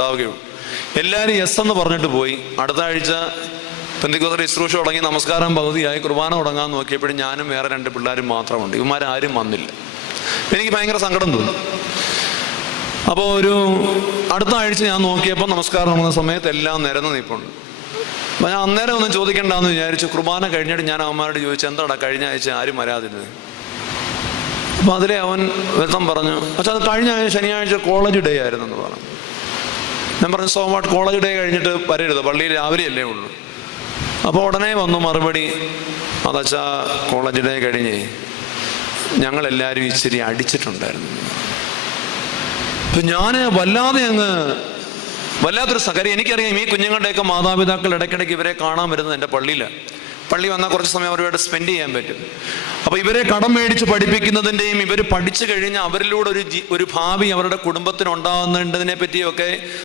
ഉണ്ടാവുകയുള്ളൂ. എല്ലാവരും യെസ് എന്ന് പറഞ്ഞിട്ട് പോയി. അടുത്ത ആഴ്ച പെന്തിക്കോത്തര ഇസ്രൂഷ തുടങ്ങി. നമസ്കാരം പകുതിയായി കുർബാന തുടങ്ങാൻ നോക്കിയപ്പോഴും ഞാനും വേറെ രണ്ട് പിള്ളേരും മാത്രമുണ്ട്. ഇവന്മാരാരും വന്നില്ല. എനിക്ക് ഭയങ്കര സങ്കടം തോന്നി. അപ്പോൾ ഒരു അടുത്ത ആഴ്ച ഞാൻ നോക്കിയപ്പോൾ നമസ്കാരം തുടങ്ങുന്ന സമയത്ത് എല്ലാം നിരന്ന് നിൽപ്പുണ്ട് അപ്പം ഞാൻ അന്നേരം ഒന്നും ചോദിക്കണ്ടെന്ന് വിചാരിച്ചു. കുർബാന കഴിഞ്ഞിട്ട് ഞാൻ അവന്മാരോട് ചോദിച്ചു എന്താടാ കഴിഞ്ഞ ആഴ്ച ആരും വരാതിരുന്നത്? അപ്പം അതിലെ അവൻ വ്യക്തം പറഞ്ഞു പക്ഷെ അത് കഴിഞ്ഞ ശനിയാഴ്ച കോളേജ് ഡേ ആയിരുന്നു എന്ന് പറഞ്ഞു. ഞാൻ പറഞ്ഞു സോ വാട്ട് കോളേജ് ഡേ കഴിഞ്ഞിട്ട് വരരുത് പള്ളിയിൽ രാവിലെയല്ലേ ഉള്ളൂ. അപ്പോൾ ഉടനെ വന്നു മറുപടി അതച്ചാ കോളേജ് ഡേ കഴിഞ്ഞ് ഞങ്ങളെല്ലാവരും ഇച്ചിരി അടിച്ചിട്ടുണ്ടായിരുന്നു. അപ്പം ഞാൻ വല്ലാതെ അങ്ങ് വല്ലാത്തൊരു സഹകരി എനിക്കറിയാം ഈ കുഞ്ഞുങ്ങളുടെയൊക്കെ മാതാപിതാക്കൾ ഇടയ്ക്കിടയ്ക്ക് ഇവരെ കാണാൻ വരുന്നത് എന്റെ പള്ളിയിലാണ് പള്ളി വന്നാൽ കുറച്ച് സമയം അവരുമായിട്ട് സ്പെൻഡ് ചെയ്യാൻ പറ്റും. അപ്പോൾ ഇവരെ കടം മേടിച്ച് പഠിപ്പിക്കുന്നതിന്റെയും ഇവർ പഠിച്ചു കഴിഞ്ഞാൽ അവരിലൂടെ ഒരു ഒരു ഭാവി അവരുടെ കുടുംബത്തിന് ഉണ്ടാകുന്നതിനെ പറ്റിയൊക്കെ